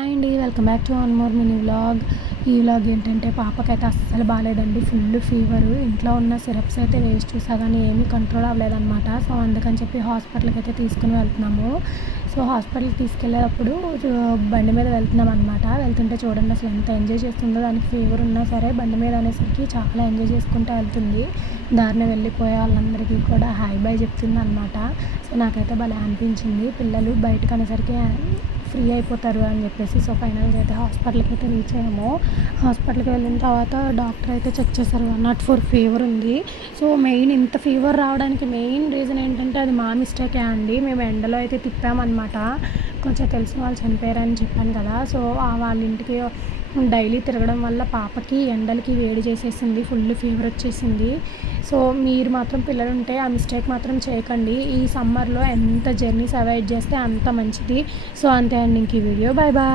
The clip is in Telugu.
హాయ్ అండి, welcome back to one more mini vlog. ఈ వ్లాగ్ ఏంటంటే పాపకైతే అస్సలు బాగాలేదండి. Full fever. ఇంట్లో ఉన్న సిరప్స్ అయితే వేసి చూసా కానీ ఏమీ కంట్రోల్ అవ్వలేదన్నమాట. సో అందుకని చెప్పి హాస్పిటల్కి అయితే తీసుకుని వెళ్తున్నాము. సో హాస్పిటల్కి తీసుకెళ్ళేటప్పుడు బండి మీద వెళ్తున్నాం అనమాట. వెళ్తుంటే చూడండి అసలు ఎంత ఎంజాయ్ చేస్తుందో. దానికి ఫీవర్ ఉన్నా సరే బండి మీద అనేసరికి చాలా ఎంజాయ్ చేసుకుంటూ వెళ్తుంది. దారిన వెళ్ళిపోయే వాళ్ళందరికీ కూడా హాయ్ బాయ్ చెప్తుంది అనమాట. సో నాకైతే భలే అనిపించింది. పిల్లలు బయటకు అనేసరికి ఫ్రీ అయిపోతారు అని చెప్పేసి. సో ఫైనల్గా అయితే హాస్పిటల్కి అయితే రీచ్ అయ్యాము. హాస్పిటల్కి వెళ్ళిన తర్వాత డాక్టర్ అయితే చెక్ చేశారు. 104 ఫీవర్ ఉంది. సో మెయిన్ ఇంత ఫీవర్ రావడానికి మెయిన్ రీజన్ ఏంటంటే అది మా మిస్టేకే అండి. మేము ఎండలో అయితే తిప్పామన్నమాట. కొంచెం తెలిసిన వాళ్ళు చనిపోయారని చెప్పాను కదా. సో వాళ్ళ ఇంటికి డైలీ తిరగడం వల్ల పాపకి ఎండలకి వేడి చేసేసింది. ఫుల్ ఫీవర్ వచ్చేసింది. సో మీరు మాత్రం పిల్లలు ఉంటే ఆ మిస్టేక్ మాత్రం చేయకండి. ఈ సమ్మర్లో ఎంత జర్నీస్ అవాయిడ్ చేస్తే అంత మంచిది. సో అంతే అండి, ఇంక ఈ వీడియో. Bye bye.